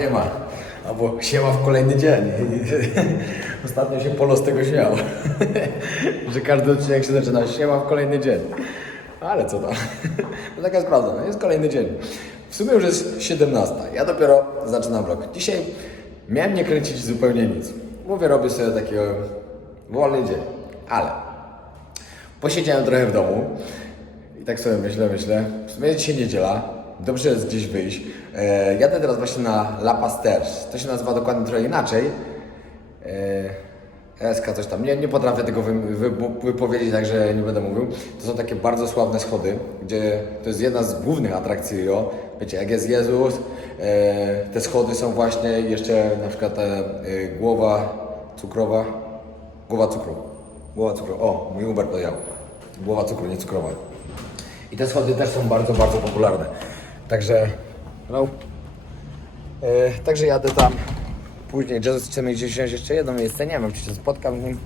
Siema, siema. Albo siema w kolejny dzień. Ostatnio się Polo z tego śmiał. Że każdy odcinek się zaczyna siema w kolejny dzień. Ale co tam? To taka jest prawda, no jest kolejny dzień. W sumie już jest 17. Ja dopiero zaczynam vlog. Dzisiaj miałem nie kręcić zupełnie nic. Mówię, robię sobie takiego wolny dzień. Ale posiedziałem trochę w domu. I tak sobie myślę, myślę, w sumie dzisiaj niedziela, dobrze jest gdzieś wyjść. E, jadę teraz właśnie na La Pasters, to się nazywa dokładnie trochę inaczej. E, SK coś tam, nie, nie potrafię tego wy, wy, wypowiedzieć, także nie będę mówił. To są takie bardzo sławne schody, gdzie to jest jedna z głównych atrakcji Rio. Wiecie, jak jest Jezus, e, te schody są właśnie jeszcze na przykład ta e, głowa cukrowa, głowa cukru, głowa cukru, o, mój Uber dojał. Głowa cukru, nie cukrowa. I te schody też są bardzo, bardzo popularne. Także, no, e, także jadę tam. Później Jesus chce mi gdzieś wziąć jeszcze jedno miejsce, nie wiem, czy się spotkam z nim.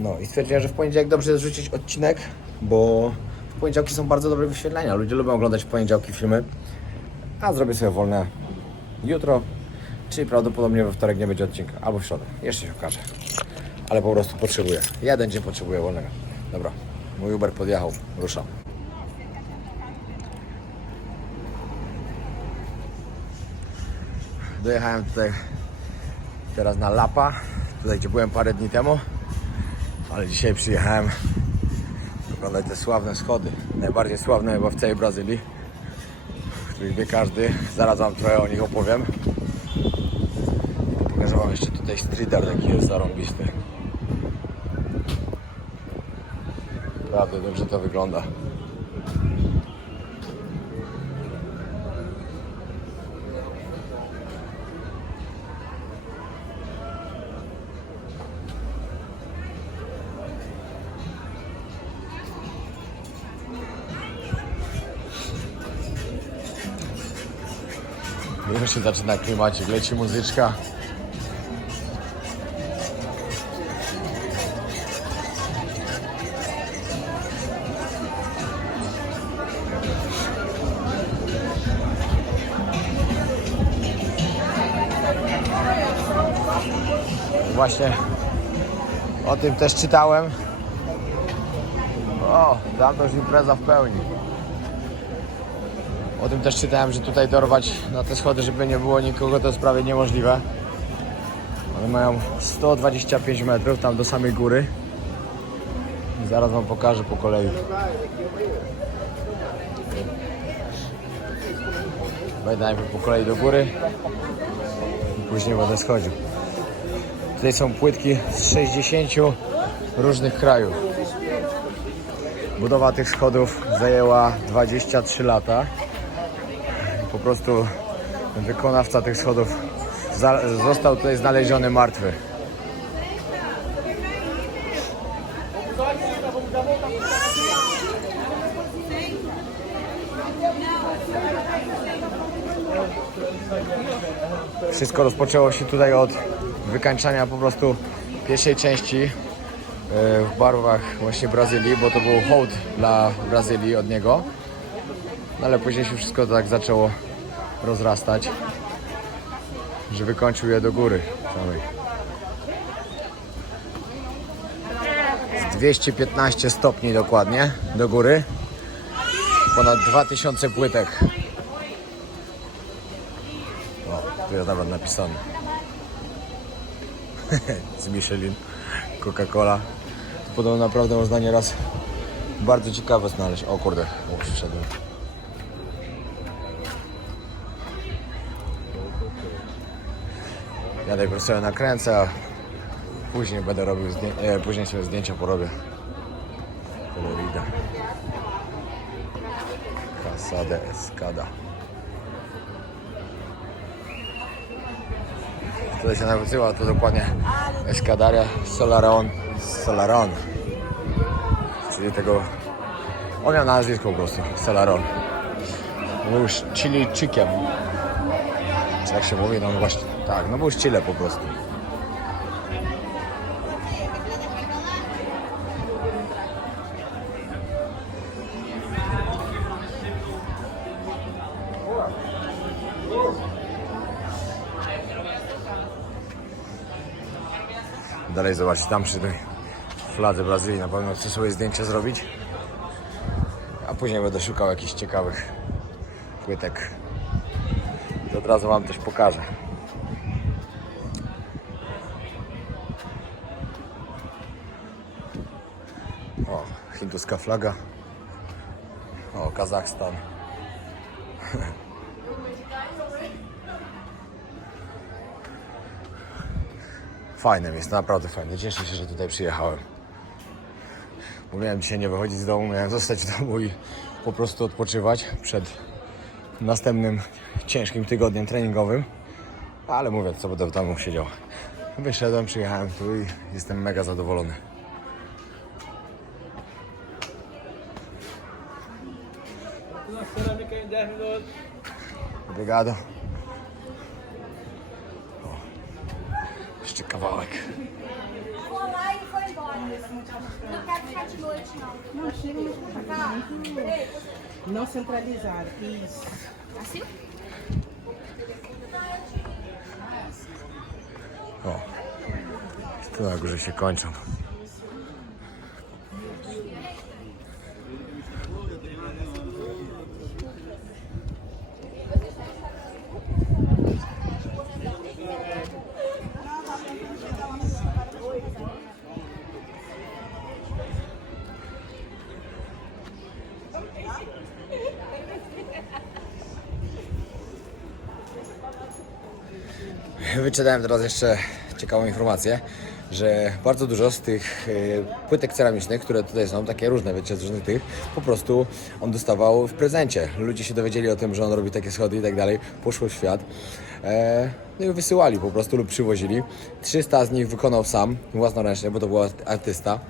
No i stwierdziłem, że w poniedziałek dobrze jest rzucić odcinek, bo w poniedziałki są bardzo dobre wyświetlenia. Ludzie lubią oglądać w poniedziałki filmy, a zrobię sobie wolne jutro, czyli prawdopodobnie we wtorek nie będzie odcinka, albo w środę, jeszcze się okaże. Ale po prostu potrzebuję. Jeden dzień potrzebuję wolnego. Dobra, mój Uber podjechał, ruszam. Dojechałem tutaj teraz na Lapa, tutaj gdzie byłem parę dni temu, ale dzisiaj przyjechałem oglądać te sławne schody, najbardziej sławne chyba w całej Brazylii, których wie każdy, zaraz Wam trochę o nich opowiem. Pokażę Wam jeszcze tutaj street art, jaki jest zarąbisty. Naprawdę dobrze to wygląda. Się zaczyna klimacik, leci muzyczka. Właśnie o tym też czytałem. O, tam to już impreza w pełni. O tym też czytałem, że tutaj dorwać na te schody, żeby nie było nikogo, to jest prawie niemożliwe. One mają 125 metrów tam do samej góry. Zaraz Wam pokażę po kolei. Wejdę najpierw po kolei do góry i później będę schodził. Tutaj są płytki z 60 różnych krajów. Budowa tych schodów zajęła 23 lata. Po prostu wykonawca tych schodów został tutaj znaleziony martwy. Wszystko rozpoczęło się tutaj od wykańczania po prostu pierwszej części e, w barwach właśnie Brazylii, bo to był hołd dla Brazylii od niego. No ale później się wszystko tak zaczęło rozrastać, że wykończył je do góry samej. Z 215 stopni dokładnie do góry. Ponad 2000 płytek. O, tu jest nawet napisane. Z Michelin, Coca-Cola. To podobno naprawdę można nieraz bardzo ciekawe znaleźć. O kurde, o, przyszedłem. Ja tego sobie nakręcę, a później będę robił zdję- e, później sobie zdjęcia porobię. Florida. Casa de Escada. Tutaj się nazywa to dokładnie Escadaria Solaron Solaron. Czyli tego... On miał nazwisko po prostu, Solaron. Był już Chilijczykiem jak się mówi, no właśnie, tak, no był po prostu. Dalej zobaczcie, tam przy tej fladze Brazylii na pewno chcę sobie zdjęcia zrobić. A później będę szukał jakichś ciekawych płytek. I od razu Wam coś pokażę. O, hinduska flaga. O, Kazachstan. Fajne jest, naprawdę fajne. Cieszę się, że tutaj przyjechałem. Bo miałem dzisiaj nie wychodzić z domu, miałem zostać w domu i po prostu odpoczywać przed następnym ciężkim tygodniem treningowym. Ale mówię, co będę domu siedział. Wyszedłem, przyjechałem tu i jestem mega zadowolony. Cerâmica em 10 minutos. Obrigado. O, jeszcze kawałek. Não centralizado, isso. O, tu się kończą. Wyczytałem teraz jeszcze ciekawą informację, że bardzo dużo z tych e, płytek ceramicznych, które tutaj są, takie różne, wiecie, z różnych tych, po prostu on dostawał w prezencie. Ludzie się dowiedzieli o tym, że on robi takie schody i tak dalej, poszło w świat. E, no i wysyłali po prostu lub przywozili. 300 z nich wykonał sam, własnoręcznie, bo to był artysta.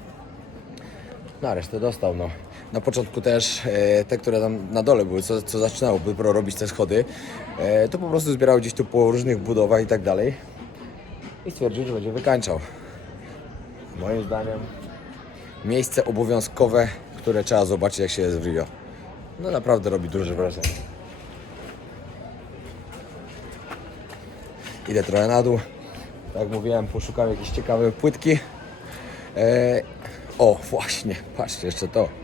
Na resztę dostał, no. Na początku też e, te, które tam na dole były, co, co zaczynało dopiero robić te schody, e, to po prostu zbierał gdzieś tu po różnych budowach i tak dalej. I stwierdził, że będzie wykańczał. Moim zdaniem miejsce obowiązkowe, które trzeba zobaczyć jak się jest w Rio. No naprawdę robi duże wrażenie. Idę trochę na dół. Jak mówiłem, poszukam jakieś ciekawe płytki. E, o, właśnie, patrzcie jeszcze to.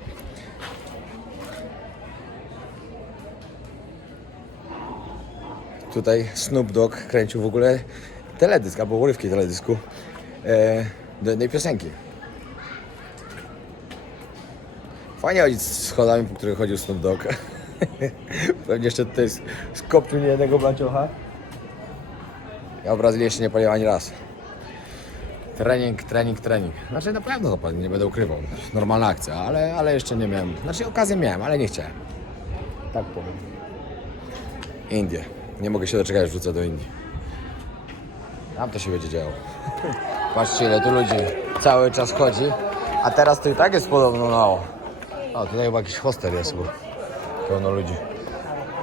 Tutaj Snoop Dogg kręcił w ogóle teledysk, albo urywki teledysku e, do jednej piosenki. Fajnie chodzić schodami, po których chodził Snoop Dogg. Pewnie jeszcze tutaj sk- skopczył nie jednego blaciocha. Ja w Brazylii jeszcze nie paliłem ani raz. Trening, trening, trening. Znaczy na pewno zapalę, nie będę ukrywał. Normalna akcja, ale, ale jeszcze nie miałem. Znaczy okazję miałem, ale nie chciałem. Tak powiem. Indie. Nie mogę się doczekać, wrzucę do Indii. Tam to się będzie działo. Patrzcie ile tu ludzi cały czas chodzi. A teraz to i tak jest podobno mało. O, tutaj chyba jakiś hostel jest, bo pełno ludzi.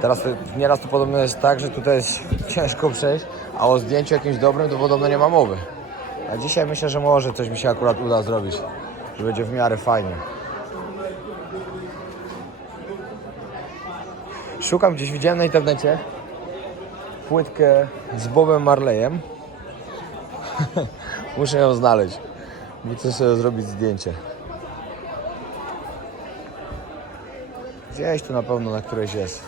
Teraz nieraz to podobno jest tak, że tutaj jest ciężko przejść, a o zdjęciu jakimś dobrym to podobno nie ma mowy. A dzisiaj myślę, że może coś mi się akurat uda zrobić, że będzie w miarę fajnie. Szukam gdzieś, widziałem na internecie płytkę z Bobem Marleyem. Muszę ją znaleźć, chcę sobie zrobić zdjęcie. Gdzieś tu na pewno na którejś jest.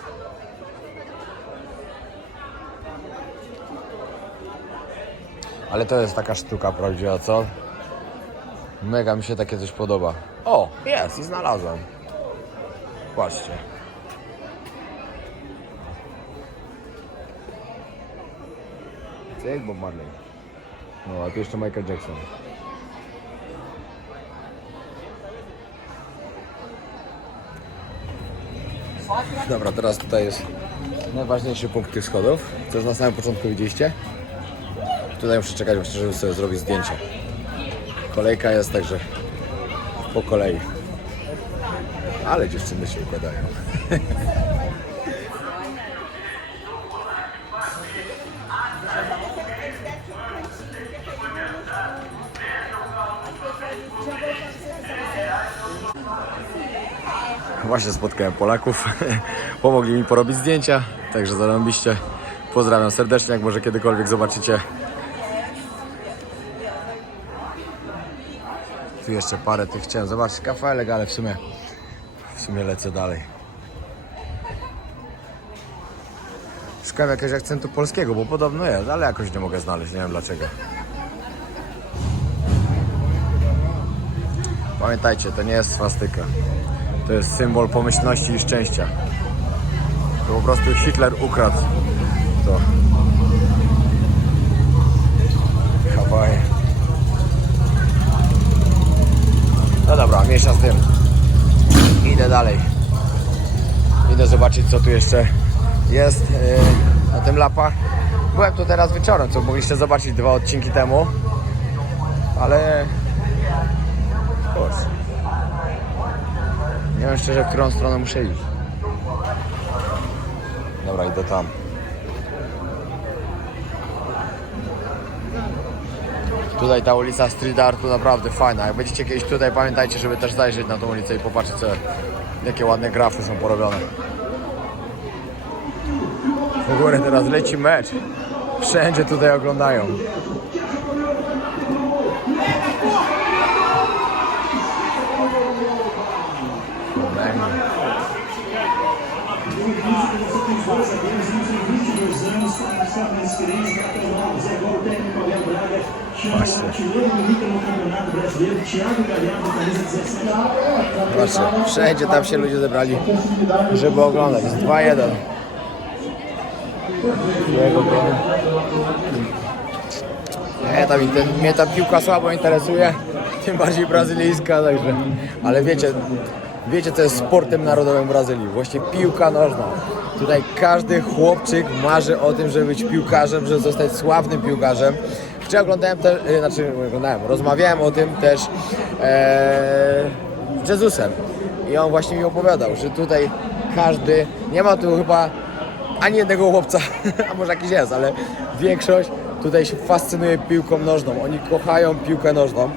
Ale to jest taka sztuka prawdziwa, co? Mega mi się takie coś podoba. O, jest i znalazłem. Patrzcie. Cyk, Bob Marley. No, a tu jeszcze Michael Jackson. Dobra, teraz tutaj jest najważniejszy punkt tych schodów. Co na samym początku widzieliście. Tutaj muszę czekać właśnie, żeby sobie zrobić zdjęcie. Kolejka jest także po kolei. Ale dziewczyny się układają. Właśnie spotkałem Polaków. Pomogli mi porobić zdjęcia, także zarąbiście. Pozdrawiam serdecznie, jak może kiedykolwiek zobaczycie Tu jeszcze parę tych chciałem zobaczyć kafelek, ale w sumie w sumie lecę dalej. Szukałem jakiegoś akcentu polskiego, bo podobno jest, ale jakoś nie mogę znaleźć, nie wiem dlaczego. Pamiętajcie, to nie jest swastyka. To jest symbol pomyślności i szczęścia. To po prostu Hitler ukradł to. Hawaje. No dobra, mniejsza z tym. Idę dalej. Idę zobaczyć co tu jeszcze jest yy, na tym lapa. Byłem tu teraz wieczorem, co mogliście zobaczyć dwa odcinki temu. Ale... Kurczę. Nie wiem szczerze, w którą stronę muszę iść. Dobra, idę tam. Tutaj ta ulica Street Artu naprawdę fajna. Jak będziecie kiedyś tutaj, pamiętajcie, żeby też zajrzeć na tą ulicę i popatrzeć, co, jakie ładne grafy są porobione. W ogóle teraz leci mecz. Wszędzie tutaj oglądają. Bang. Właśnie. Proszę, wszędzie tam się ludzie zebrali, żeby oglądać. Jest 2-1. Jego gry. Nie, tam, mnie ta piłka słabo interesuje, tym bardziej brazylijska, także. Ale wiecie, wiecie co jest sportem narodowym Brazylii? Właśnie piłka nożna. Tutaj każdy chłopczyk marzy o tym, żeby być piłkarzem, żeby zostać sławnym piłkarzem. Wczoraj oglądałem też, y, znaczy oglądałem, rozmawiałem o tym też e, z Jezusem. I on właśnie mi opowiadał, że tutaj każdy, nie ma tu chyba ani jednego chłopca, a może jakiś jest, ale większość tutaj się fascynuje piłką nożną. Oni kochają piłkę nożną.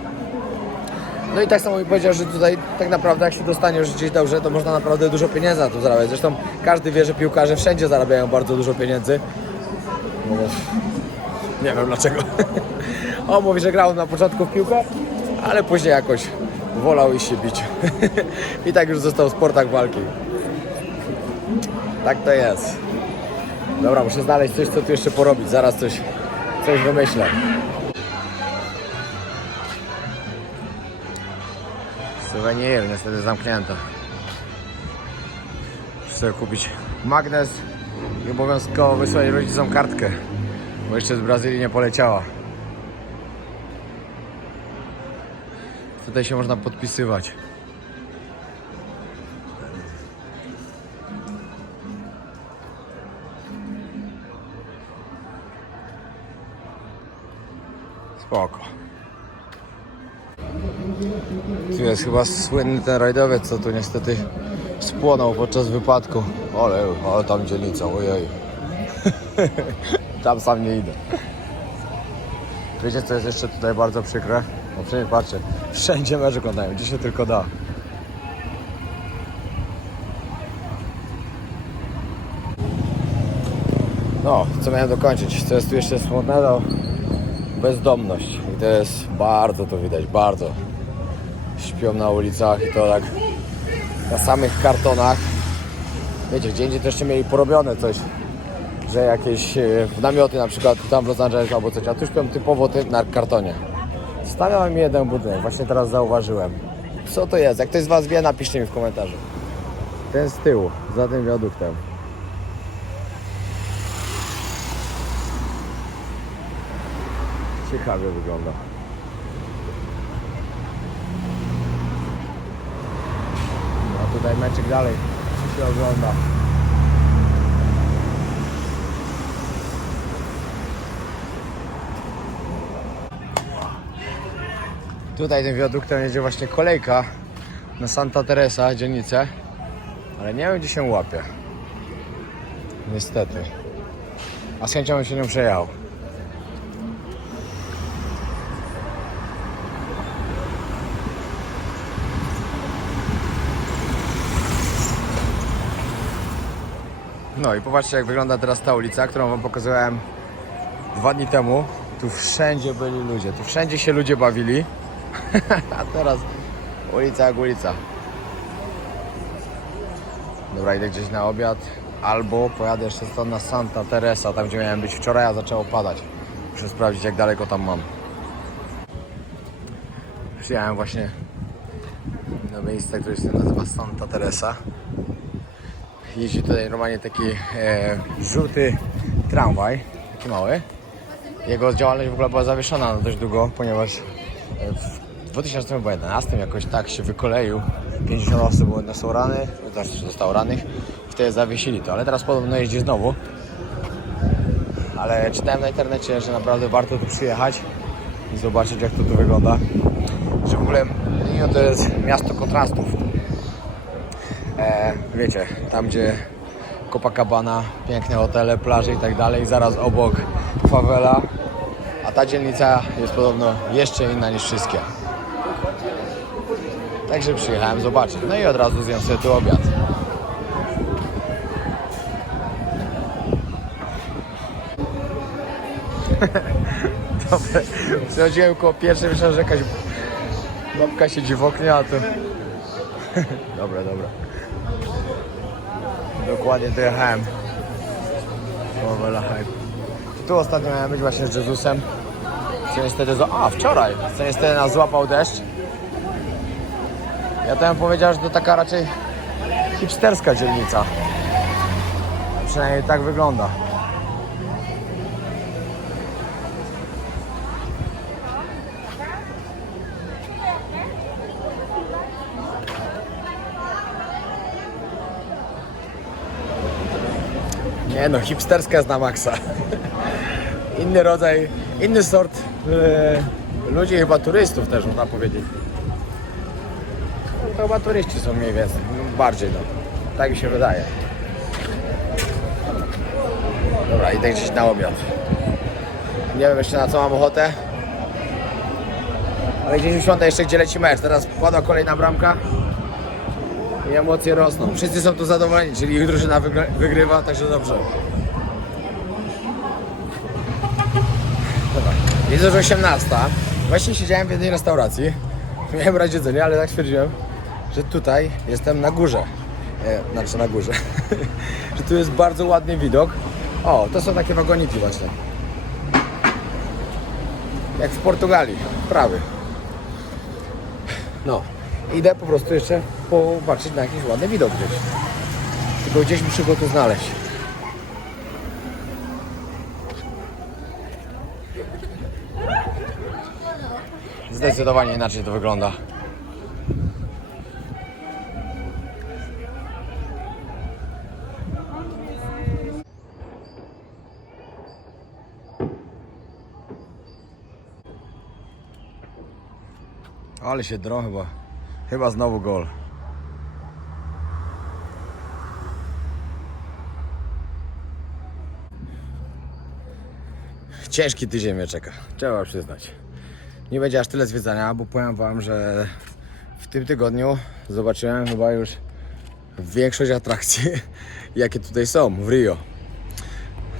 No i tak samo mi powiedział, że tutaj tak naprawdę jak się dostaniesz gdzieś dobrze, to można naprawdę dużo pieniędzy na to zarabiać. Zresztą każdy wie, że piłkarze wszędzie zarabiają bardzo dużo pieniędzy. No, nie wiem dlaczego. On mówi, że grał na początku w piłkę, ale później jakoś wolał iść się bić. I tak już został w sportach walki. Tak to jest. Dobra, muszę znaleźć coś, co tu jeszcze porobić. Zaraz coś, coś wymyślę. Suwenir, niestety zamknięto. Muszę kupić magnes i obowiązkowo wysłać rodzicom kartkę, bo jeszcze z Brazylii nie poleciała. Tutaj się można podpisywać. Jest chyba słynny ten rajdowiec, co tu niestety spłonął podczas wypadku. Ale, ale tam dzielnica, ojej. tam sam nie idę. Wiecie co jest jeszcze tutaj bardzo przykre? No przecież patrzcie, wszędzie mecze oglądają, gdzie się tylko da. No, co miałem dokończyć? Co jest tu jeszcze smutnego? Bezdomność. I to jest bardzo to widać, bardzo. Śpią na ulicach i to tak na samych kartonach. Wiecie, gdzie indziej to jeszcze mieli porobione coś, że jakieś e, namioty na przykład tam w Los Angeles albo coś, a tu śpią typowo ty- na kartonie. Stawiam jeden budynek, właśnie teraz zauważyłem. Co to jest? Jak ktoś z Was wie, napiszcie mi w komentarzu. Ten z tyłu, za tym wiaduktem. Ciekawie wygląda. Tutaj meczek dalej się ogląda. Tutaj tym wiaduktem jedzie właśnie kolejka na Santa Teresa, dzielnicę, ale nie wiem gdzie się łapie. Niestety. A z chęcią bym się nią przejechał. No i popatrzcie jak wygląda teraz ta ulica, którą wam pokazywałem dwa dni temu. Tu wszędzie byli ludzie, tu wszędzie się ludzie bawili. A teraz ulica jak ulica. Dobra, idę gdzieś na obiad. Albo pojadę jeszcze stąd na Santa Teresa, tam gdzie miałem być wczoraj, a zaczęło padać. Muszę sprawdzić jak daleko tam mam. Przyjechałem właśnie na miejsce, które się nazywa Santa Teresa. Jeździ tutaj normalnie taki e, żółty tramwaj, taki mały. Jego działalność w ogóle była zawieszona na dość długo, ponieważ e, w 2011 jakoś tak się wykoleił. 50 osób było zostało rannych, znaczy zostało rannych. Wtedy zawiesili to, ale teraz podobno jeździ znowu. Ale czytałem na internecie, że naprawdę warto tu przyjechać i zobaczyć jak to tu wygląda. Że w ogóle Rio to jest miasto kontrastów. E, wiecie, tam gdzie Copacabana, piękne hotele, plaże i tak dalej, zaraz obok favela, a ta dzielnica jest podobno jeszcze inna niż wszystkie. Także przyjechałem zobaczyć. No i od razu zjem sobie tu obiad. Dobra, przechodziłem koło pierwszej, myślałem, że jakaś babka siedzi w oknie, a tu... dobra, dobra. Dokładnie dojechałem. Powela hype. Tu ostatnio miałem być właśnie z Jezusem. Co niestety... zo- A, wczoraj! Co niestety nas złapał deszcz. Ja to bym powiedział, że to taka raczej hipsterska dzielnica. Przynajmniej tak wygląda. Nie no, hipsterska jest na maksa. Inny rodzaj, inny sort e, ludzi, chyba turystów też można powiedzieć. No, to chyba turyści są mniej więcej, no, bardziej no. Tak mi się wydaje. Dobra, idę gdzieś na obiad. Nie wiem jeszcze na co mam ochotę. Ale gdzieś usiądę jeszcze gdzie leci mecz. Teraz wpadła kolejna bramka. I emocje rosną. Wszyscy są tu zadowoleni, czyli ich drużyna wygr- wygrywa, także dobrze. Dobra. Jest już 18. Właśnie siedziałem w jednej restauracji. Miałem brać jedzenie, ale tak stwierdziłem, że tutaj jestem na górze. E, znaczy na górze. że tu jest bardzo ładny widok. O, to są takie wagoniki właśnie. Jak w Portugalii. Prawy. No. Idę po prostu jeszcze popatrzeć na jakiś ładny widok gdzieś. Tylko gdzieś muszę go tu znaleźć. Zdecydowanie inaczej to wygląda. Ale się drą chyba. Chyba znowu gol. Ciężki tydzień mnie czeka, trzeba przyznać. Nie będzie aż tyle zwiedzania, bo powiem Wam, że w tym tygodniu zobaczyłem chyba już większość atrakcji, jakie tutaj są w Rio.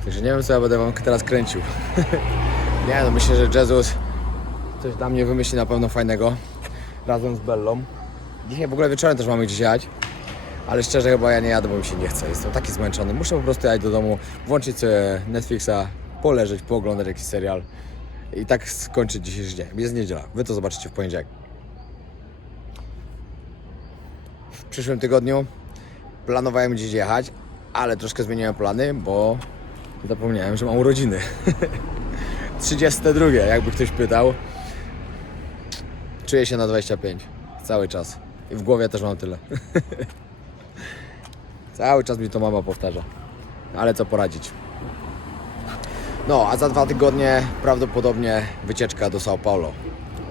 Także nie wiem, co ja będę Wam teraz kręcił. nie no, myślę, że Jesus coś dla mnie wymyśli na pewno fajnego razem z Bellą. Dzisiaj w ogóle wieczorem też mamy gdzieś jechać, ale szczerze chyba ja nie jadę, bo mi się nie chce. Jestem taki zmęczony. Muszę po prostu jechać do domu, włączyć sobie Netflixa, poleżeć, pooglądać jakiś serial i tak skończyć dzisiejszy dzień. Jest niedziela. Wy to zobaczycie w poniedziałek. W przyszłym tygodniu planowałem gdzieś jechać, ale troszkę zmieniłem plany, bo zapomniałem, że mam urodziny. 32, jakby ktoś pytał. Czuję się na 25. Cały czas. I w głowie też mam tyle. Cały czas mi to mama powtarza. Ale co poradzić. No, a za dwa tygodnie prawdopodobnie wycieczka do São Paulo.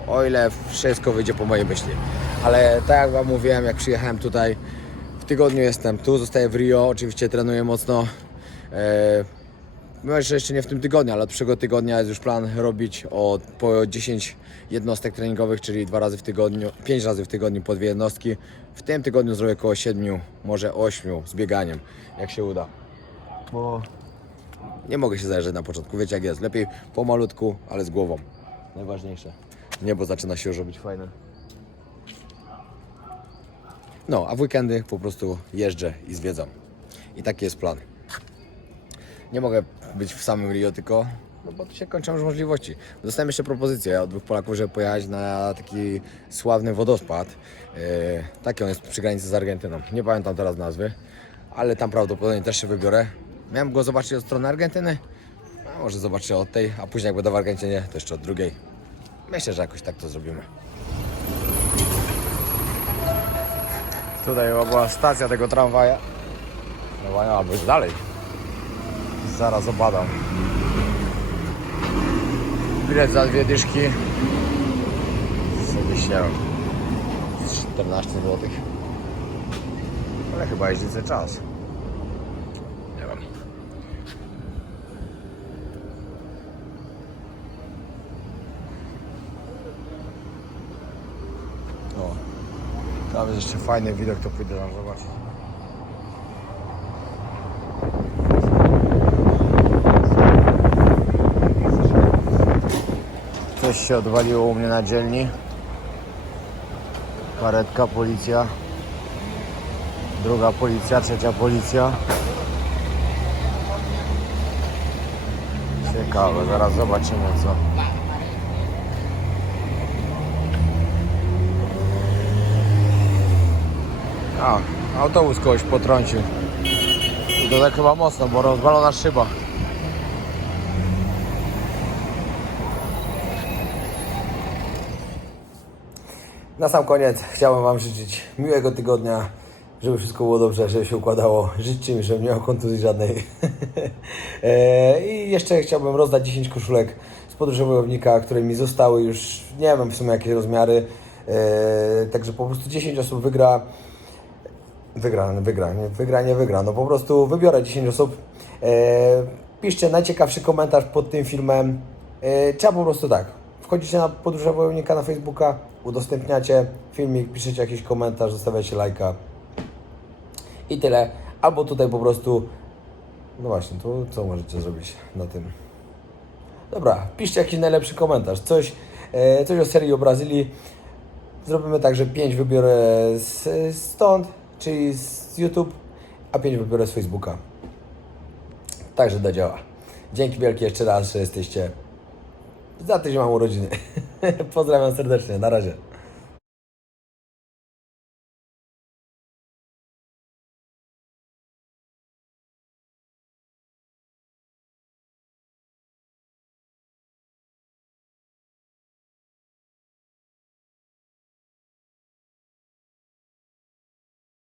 O ile wszystko wyjdzie po mojej myśli. Ale tak jak Wam mówiłem, jak przyjechałem tutaj, w tygodniu jestem tu, zostaję w Rio, oczywiście trenuję mocno. Może jeszcze nie w tym tygodniu, ale od przyszłego tygodnia jest już plan robić po 10 jednostek treningowych, czyli dwa razy w tygodniu, 5 razy w tygodniu po dwie jednostki. W tym tygodniu zrobię około 7, może 8 z bieganiem, jak się uda. Bo nie mogę się zależeć na początku, wiecie jak jest. Lepiej pomalutku, ale z głową. Najważniejsze. Niebo zaczyna się już robić fajne. No, a w weekendy po prostu jeżdżę i zwiedzam. I taki jest plan. Nie mogę być w samym Rio tylko, no bo tu się kończą już możliwości. Dostałem jeszcze propozycję od dwóch Polaków, żeby pojechać na taki sławny wodospad. Yy, taki on jest przy granicy z Argentyną. Nie pamiętam teraz nazwy, ale tam prawdopodobnie też się wybiorę. Miałem go zobaczyć od strony Argentyny, a może zobaczę od tej, a później jak będę w Argentynie, to jeszcze od drugiej. Myślę, że jakoś tak to zrobimy. Tutaj była stacja tego tramwaja. Tramwaja, albo jest dalej. Zaraz obadam. Bilet za dwie dyszki. Nie wiem, 14 zł. Ale chyba jeździ cały czas. Nie wiem. O, jest jeszcze fajny widok, to pójdę tam zobaczyć. Coś się odwaliło u mnie na dzielni. Karetka, policja. Druga policja, trzecia policja. Ciekawe, zaraz zobaczymy co. A, autobus kogoś potrącił. I to tak chyba mocno, bo rozwalona szyba. Na sam koniec chciałem Wam życzyć miłego tygodnia, żeby wszystko było dobrze, żeby się układało. Życzcie mi, żebym nie miał kontuzji żadnej. E, I jeszcze chciałbym rozdać 10 koszulek z podróży wojownika, które mi zostały już, nie wiem w sumie jakie rozmiary. E, Także po prostu 10 osób wygra. Wygra, wygra, nie wygra, nie. No po prostu wybiorę 10 osób. E, piszcie najciekawszy komentarz pod tym filmem. E, trzeba po prostu tak. Wchodzicie na podróże wojownika na Facebooka, udostępniacie filmik, piszecie jakiś komentarz, zostawiacie lajka. I tyle. Albo tutaj po prostu. No właśnie, to co możecie zrobić na tym? Dobra, piszcie jakiś najlepszy komentarz. Coś, e, coś o serii o Brazylii. Zrobimy tak, że 5 wybiorę z, stąd, czyli z YouTube, a 5 wybiorę z Facebooka. Także do działa. Dzięki wielkie jeszcze raz, że jesteście. Za tydzień mam urodziny. Pozdrawiam serdecznie. Na razie.